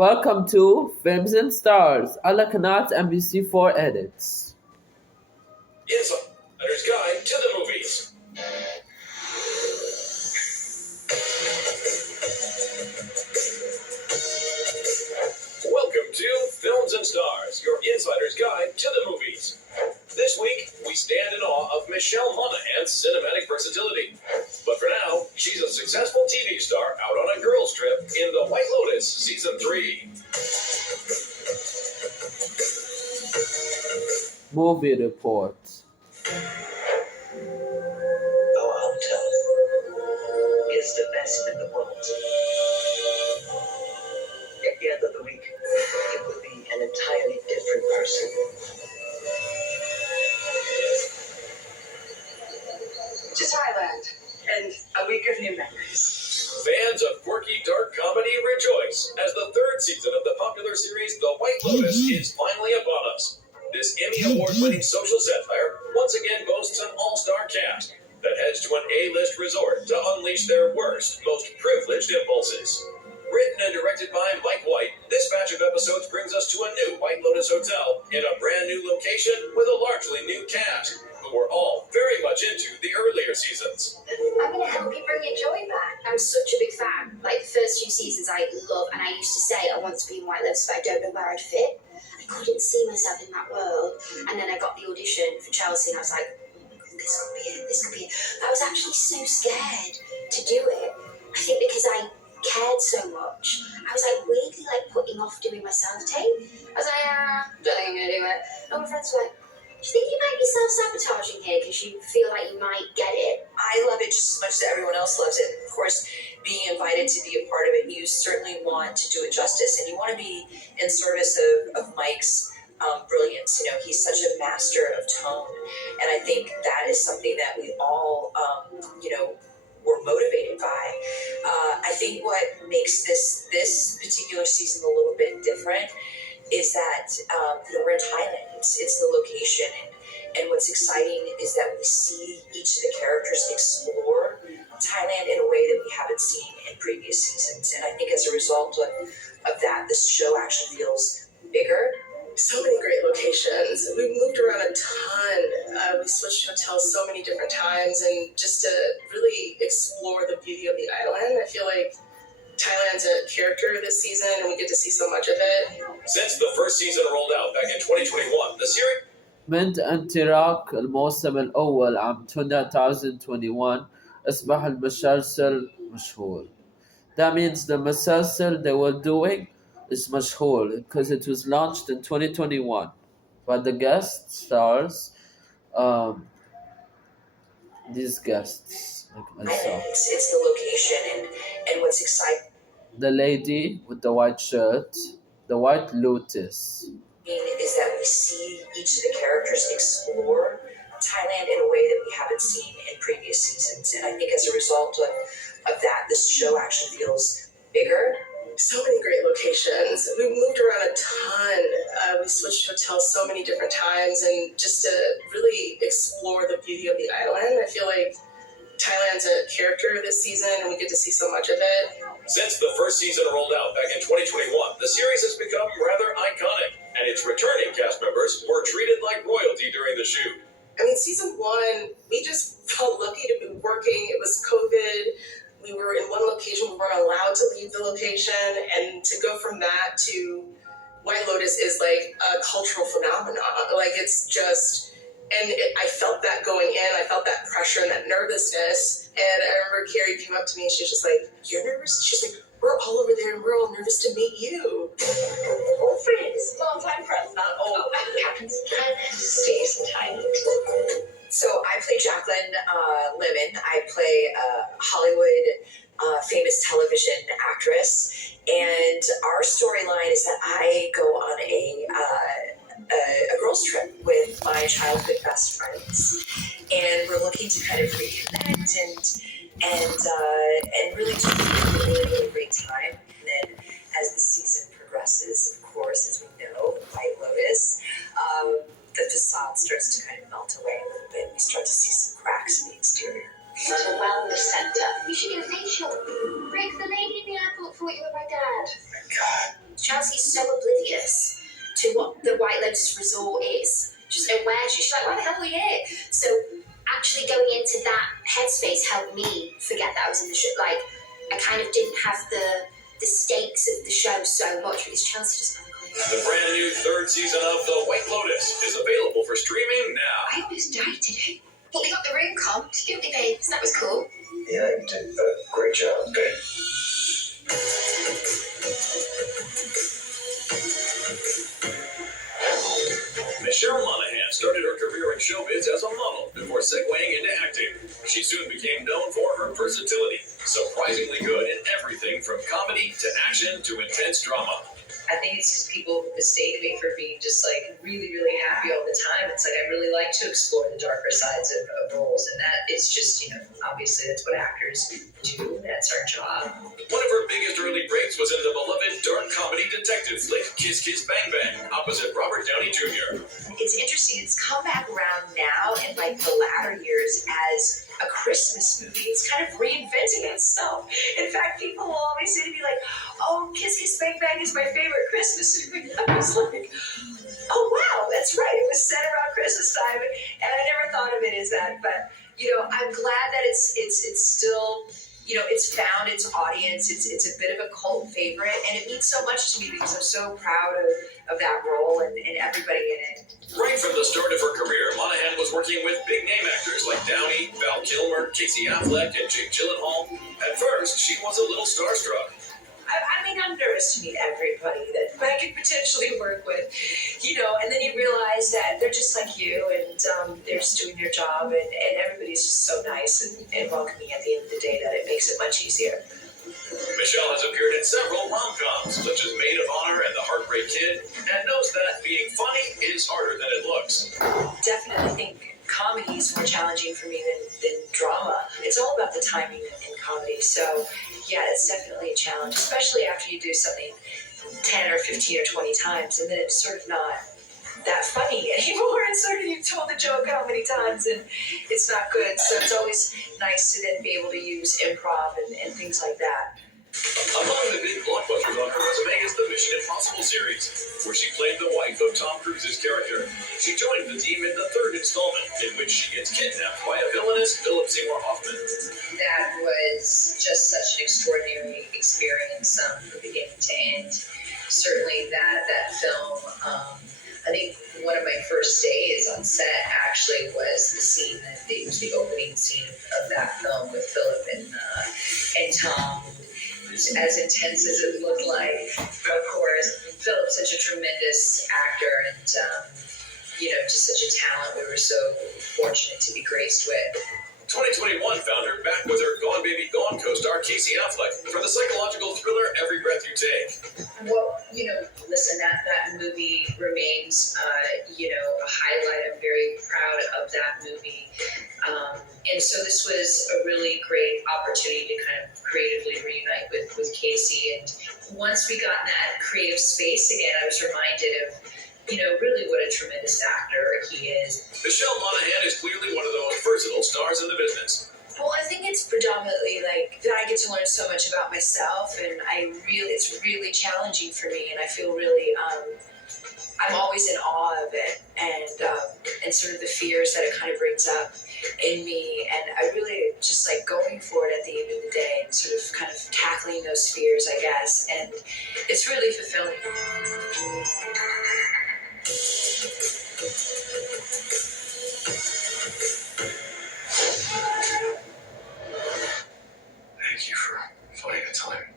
Welcome to Films and Stars على قناة MBC4 Edits. Insider's Guide to the Movies. Welcome to Films and Stars, your insider's guide to the movies. This week, we stand in awe of Michelle Monaghan's cinematic versatility. But for now, she's a successful TV star out on a girls' trip in The White Lotus Season 3. Movie Report. Our hotel is the best in the world. At the end of the week, it will be an entirely different person. To Thailand and a week of new memories. Fans of quirky dark comedy rejoice as the third season of the popular series The White Lotus is finally upon us. This Emmy Award-winning social satire once again boasts an all-star cast that heads to an A-list resort to unleash their worst, most privileged impulses. Written and directed by Mike White, this batch of episodes brings us to a new White Lotus hotel in a brand new location with a largely new cast, who were all very much into the earlier seasons. I'm going to help you bring your joy back. I'm such a big fan. Like, the first few seasons I love, and I used to say I want to be in White Lotus, but I don't know where I'd fit. I couldn't see myself in that world. And then I got the audition for Chelsea, and I was like, oh my God, this could be it, this could be it. But I was actually so scared to do it. I think because I cared so much, I was like weirdly like putting off doing my self-tape. I was like, don't think I'm gonna do it. And my friends were like, do you think you might be self-sabotaging here because you feel like you might get it? I love it just as much as everyone else loves it. Of course, being invited to be a part of it, you certainly want to do it justice, and you want to be in service of Mike's brilliance. You know, he's such a master of tone, and I think that is something that we all, were motivated by. I think what makes this particular season a little bit different is that we're in Thailand. It's the location, and what's exciting is that we see each of the characters explore Thailand in a way that we haven't seen in previous seasons. And I think as a result of that, this show actually feels bigger. So many great locations. We moved around a ton. We switched hotels so many different times, and just to really explore the beauty of the island. I feel like Thailand's a character this season, and we get to see so much of it. Since the first season rolled out back in 2021, the series من انطلاق الموسم الأول عام 2021 أصبح المسلسل مشهور. That means the مسلسل they were doing is مشهور because it was launched in 2021 by the guest stars, these guests like myself. It's the location, and what's exciting The lady with the white shirt, the White Lotus. is that we see each of the characters explore Thailand in a way that we haven't seen in previous seasons. And I think as a result of that, this show actually feels bigger. So many great locations. We moved around a ton. We switched hotels so many different times, and just to really explore the beauty of the island. I feel like Thailand's a character this season, and we get to see so much of it. Since the first season rolled out back in 2021, the series has become rather iconic, and its returning cast members were treated like royalty during the shoot. I mean, season one, we just felt lucky to be working. It was COVID. We were in one location. We weren't allowed to leave the location. And to go from that to White Lotus is like a cultural phenomenon. Like, it's just, I felt that going in. I felt that pressure and that nervousness. And I remember Carrie came up to me and she was just like, "You're nervous?" She's like, "We're all over there and we're all nervous to meet you." All friends, long time friends. Not all Happens in Thailand, stays in Thailand. So I play Jacqueline Lemon. I play a Hollywood famous television actress, and our storyline is that I go on a girls' trip with my childhood best friends, and we're looking to kind of reconnect and really just have a really great time. And then as the season progresses, of course, as we know, White Lotus, the facade starts to kind of melt away a little bit. We start to see some cracks in the exterior. Such a wellness center. You should get a facial. Rick, the lady in the airport thought you were my dad. God. Chelsea Chelsea's so oblivious to what the White Lotus Resort is. Just aware, she's like, why the hell are we here? So actually going into that headspace helped me forget that I was in the show. Like, I kind of didn't have the stakes of the show so much because Chelsea doesn't have a clue. The brand new third season of The White Lotus is available for streaming now. I almost died today. But we got the room comped, didn't we, babe? So that was cool. Yeah, you did a great job. Good. Michelle Monaghan started her career in showbiz as a model before segueing into acting. She soon became known for her versatility, surprisingly good in everything from comedy to action to intense drama. I think it's just people mistake me for being just like really, really happy all the time. It's like I really like to explore the darker sides of roles, and that is just, obviously that's what actors do. That's our job. One of her biggest early breaks was in the beloved dark comedy detective flick Kiss Kiss Bang Bang opposite Robert Downey Jr. It's interesting. It's come back around now in like the latter years as a Christmas movie. It's kind of reinventing itself. In fact, people will always say to me like, "Oh, Kiss Kiss Bang Bang is my favorite Christmas movie." I was like, "Oh wow, that's right. It was set around Christmas time," and I never thought of it as that. But I'm glad that it's still. It's found its audience. It's a bit of a cult favorite, and it means so much to me because I'm so proud of that role and everybody in it. Right from the start of her career, Monaghan was working with big-name actors like Downey, Val Kilmer, Casey Affleck, and Jake Gyllenhaal. At first, she was a little starstruck. I'm nervous to meet everybody that I could potentially work with, and then you realize that they're just like you and they're just doing their job and everybody's just so nice and welcoming at the end of the day that it makes it much easier. Michelle has appeared in several rom-coms, such as Maid of Honor and The Heartbreak Kid, and knows that being funny is harder than it looks. Definitely think comedy is more challenging for me than drama. It's all about the timing in comedy. So, yeah, it's definitely a challenge, especially after you do something 10 or 15 or 20 times, and then it's sort of not that funny anymore. It's sort of you've told the joke how many times, and it's not good. So it's always nice to then be able to use improv and things like that. Among the big blockbusters on her resume is the Mission Impossible series, where she played the wife of Tom Cruise's character. She joined the team in the third installment, in which she gets kidnapped by a villainous Philip Seymour Hoffman. That was just such an extraordinary experience from beginning to end. Certainly that film, I think one of my first days on set actually was the scene it was the opening scene of that film with Philip and Tom. As intense as it looked like, of course. Philip's such a tremendous actor and, just such a talent we were so fortunate to be graced with. 2021 found her back with her Gone Baby Gone co-star Casey Affleck for the psychological thriller Every Breath You Take. Well, listen, that movie remains, a highlight. I'm very proud of that movie. And so this was a really great opportunity to kind of creatively reunite with Casey. And once we got in that creative space again, I was reminded of, really what a tremendous actor he is. Michelle Monaghan is clearly one of the most versatile stars in the business. Well, I think it's predominantly like that I get to learn so much about myself, and it's really challenging for me, and I feel really, I'm always in awe of it, and sort of the fears that it kind of brings up in me, and I really just like going for it at the end of the day and sort of kind of tackling those fears, I guess, and it's really fulfilling. Thank you for finding the time.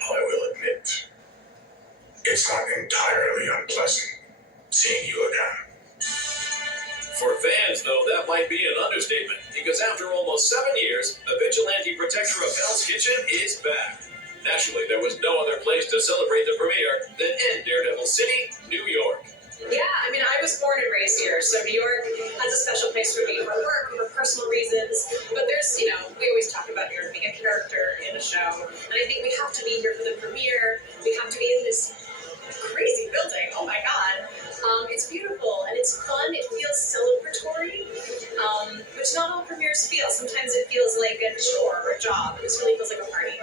I will admit, it's not entirely unpleasant seeing you again. For fans, though, that might be an understatement, because after almost 7 years, the vigilante protector of Hell's Kitchen is back. Naturally, there was no other place to celebrate the premiere than in Daredevil City, New York. Yeah, I was born and raised here, so New York has a special place for me for work, for personal reasons. But there's, we always talk about New York being a character in a show, and I think we have to be here for the premiere. We have to be in this crazy building. Oh my God. It's beautiful and it's fun. It feels celebratory, which not all premieres feel. Sometimes it feels like a chore or a job. This really feels like a party.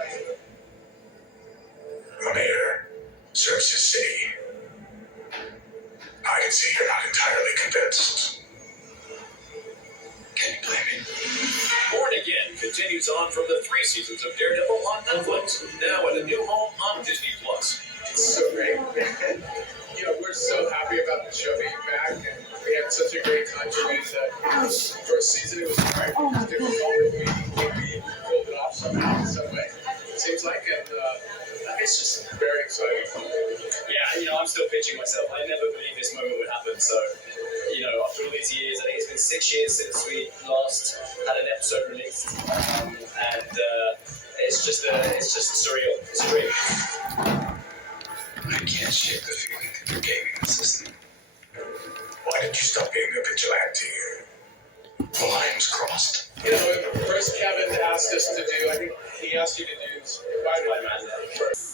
serves his city. I can see you're not entirely convinced. Can you blame me? Born Again continues on from the 3 seasons of Daredevil on Netflix, now at a new home on Disney+. It's so great. We're so happy about the show being back, and we had such a great time doing that first season. It was hard. It was difficult, but we pulled it off somehow, in some way. It seems like, and it's just very exciting. Yeah, I'm still pinching myself. I never believed this moment would happen. So, after all these years, I think it's been 6 years since we last had an episode released, and it's just surreal. It's a dream. I can't shake the feeling that you're gaming the system. Why did you stop being a vigilante? The lines crossed. First Kevin asked us to do, I think he asked you to do Spider-Man first.